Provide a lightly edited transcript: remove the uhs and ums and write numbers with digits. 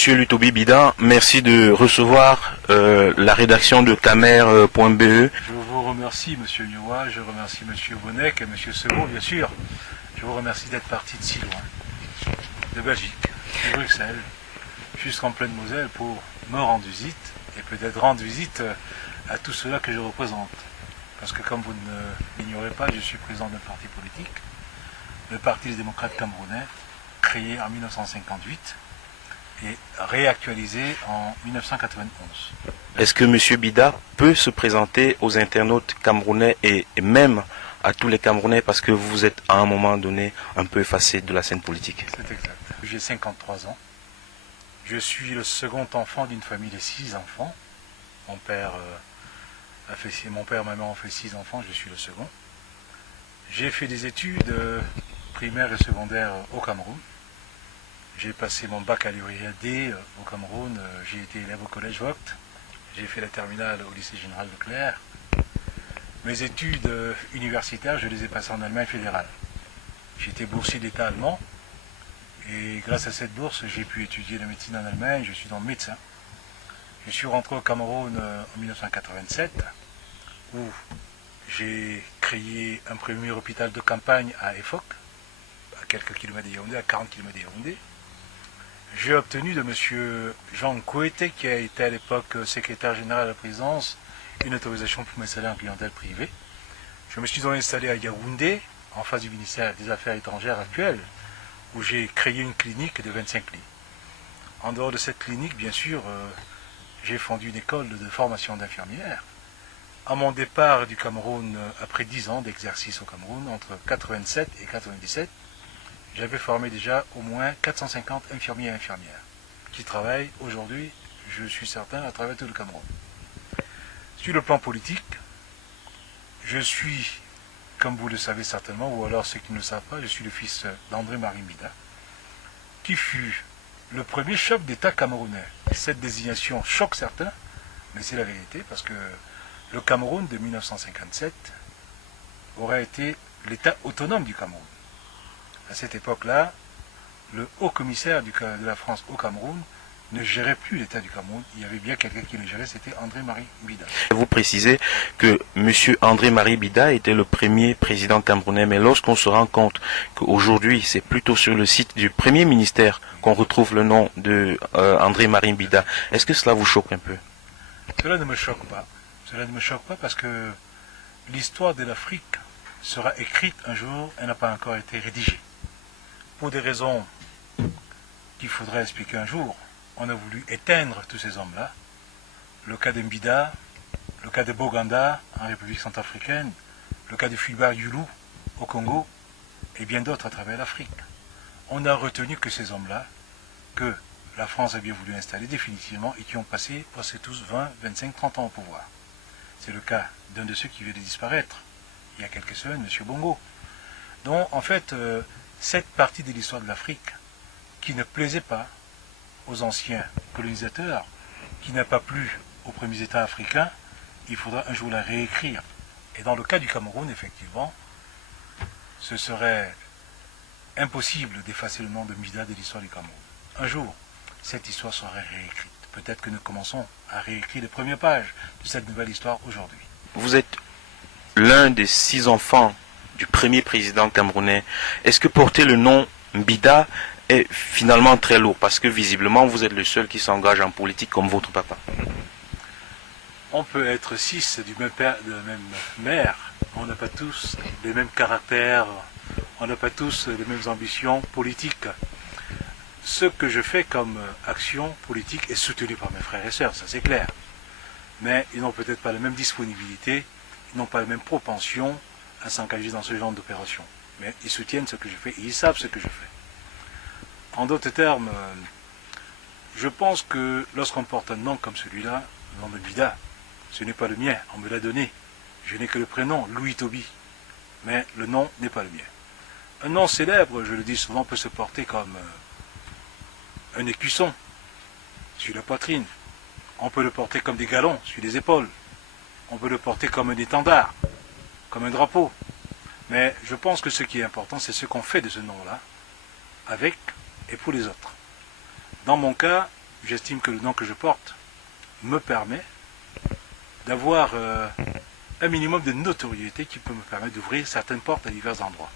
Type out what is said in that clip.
Monsieur Lutobi Bida, merci de recevoir la rédaction de Camer.be. Je vous remercie, Monsieur Nyoa, je remercie Monsieur Bonnet et Monsieur Sebot, bien sûr. Je vous remercie d'être parti de si loin, de Belgique, de Bruxelles, jusqu'en pleine Moselle pour me rendre visite et peut-être rendre visite à tout cela que je représente. Parce que comme vous ne l'ignorez pas, je suis président d'un parti politique, le Parti des démocrates camerounais, créé en 1958 et réactualisé en 1991. Est-ce que M. Bida peut se présenter aux internautes camerounais et même à tous les Camerounais parce que vous êtes à un moment donné un peu effacé de la scène politique? C'est exact. J'ai 53 ans. Je suis le second enfant d'une famille de 6 enfants. Mon père et ma mère ont fait 6 enfants, je suis le second. J'ai fait des études primaires et secondaires au Cameroun. J'ai passé mon baccalauréat D au Cameroun, j'ai été élève au collège Vogt, j'ai fait la terminale au lycée général Leclerc. Mes études universitaires, je les ai passées en Allemagne fédérale. J'ai été boursier d'État allemand et grâce à cette bourse, j'ai pu étudier la médecine en Allemagne, je suis donc médecin. Je suis rentré au Cameroun en 1987 où j'ai créé un premier hôpital de campagne à Efok, à quelques kilomètres de Yaoundé, à 40 km de Yaoundé. J'ai obtenu de M. Jean Kouete, qui a été à l'époque secrétaire général à la présidence, une autorisation pour m'installer en clientèle privée. Je me suis donc installé à Yaoundé, en face du ministère des Affaires étrangères actuel, où j'ai créé une clinique de 25 lits. En dehors de cette clinique, bien sûr, j'ai fondé une école de formation d'infirmières. À mon départ du Cameroun, après 10 ans d'exercice au Cameroun, entre 87 et 97, j'avais formé déjà au moins 450 infirmiers et infirmières qui travaillent aujourd'hui, je suis certain, à travers tout le Cameroun. Sur le plan politique, je suis, comme vous le savez certainement, ou alors ceux qui ne le savent pas, je suis le fils d'André-Marie Bida, qui fut le premier chef d'État camerounais. Cette désignation choque certains, mais c'est la vérité, parce que le Cameroun de 1957 aurait été l'État autonome du Cameroun. À cette époque-là, le haut commissaire de la France au Cameroun ne gérait plus l'État du Cameroun. Il y avait bien quelqu'un qui le gérait, c'était André-Marie Bida. Vous précisez que M. André-Marie Bida était le premier président camerounais, mais lorsqu'on se rend compte qu'aujourd'hui, c'est plutôt sur le site du premier ministère qu'on retrouve le nom de André-Marie Bida, est-ce que cela vous choque un peu? Cela ne me choque pas. Cela ne me choque pas parce que l'histoire de l'Afrique sera écrite un jour, elle n'a pas encore été rédigée. Pour des raisons qu'il faudrait expliquer un jour, on a voulu éteindre tous ces hommes-là. Le cas de Mbida, le cas de Boganda en République centrafricaine, le cas de Fulbert Yulou au Congo, et bien d'autres à travers l'Afrique. On n'a retenu que ces hommes-là, que la France a bien voulu installer définitivement et qui ont passé presque tous 20, 25, 30 ans au pouvoir. C'est le cas d'un de ceux qui vient de disparaître, il y a quelques semaines, M. Bongo. Donc, en fait, cette partie de l'histoire de l'Afrique, qui ne plaisait pas aux anciens colonisateurs, qui n'a pas plu aux premiers États africains, il faudra un jour la réécrire. Et dans le cas du Cameroun, effectivement, ce serait impossible d'effacer le nom de Mbida de l'histoire du Cameroun. Un jour, cette histoire sera réécrite. Peut-être que nous commençons à réécrire les premières pages de cette nouvelle histoire aujourd'hui. Vous êtes l'un des 6 enfants du premier président camerounais. Est-ce que porter le nom Mbida est finalement très lourd? Parce que visiblement, vous êtes le seul qui s'engage en politique comme votre papa. On peut être 6 du même père, de la même mère. On n'a pas tous les mêmes caractères. On n'a pas tous les mêmes ambitions politiques. Ce que je fais comme action politique est soutenu par mes frères et sœurs, ça c'est clair. Mais ils n'ont peut-être pas la même disponibilité, ils n'ont pas la même propension à s'engager dans ce genre d'opération. Mais ils soutiennent ce que je fais et ils savent ce que je fais. En d'autres termes, je pense que lorsqu'on porte un nom comme celui-là, le nom de Bida, ce n'est pas le mien, on me l'a donné. Je n'ai que le prénom, Louis Toby, mais le nom n'est pas le mien. Un nom célèbre, je le dis souvent, peut se porter comme un écusson sur la poitrine. On peut le porter comme des galons sur les épaules. On peut le porter comme un étendard, comme un drapeau. Mais je pense que ce qui est important, c'est ce qu'on fait de ce nom-là, avec et pour les autres. Dans mon cas, j'estime que le nom que je porte me permet d'avoir un minimum de notoriété qui peut me permettre d'ouvrir certaines portes à divers endroits.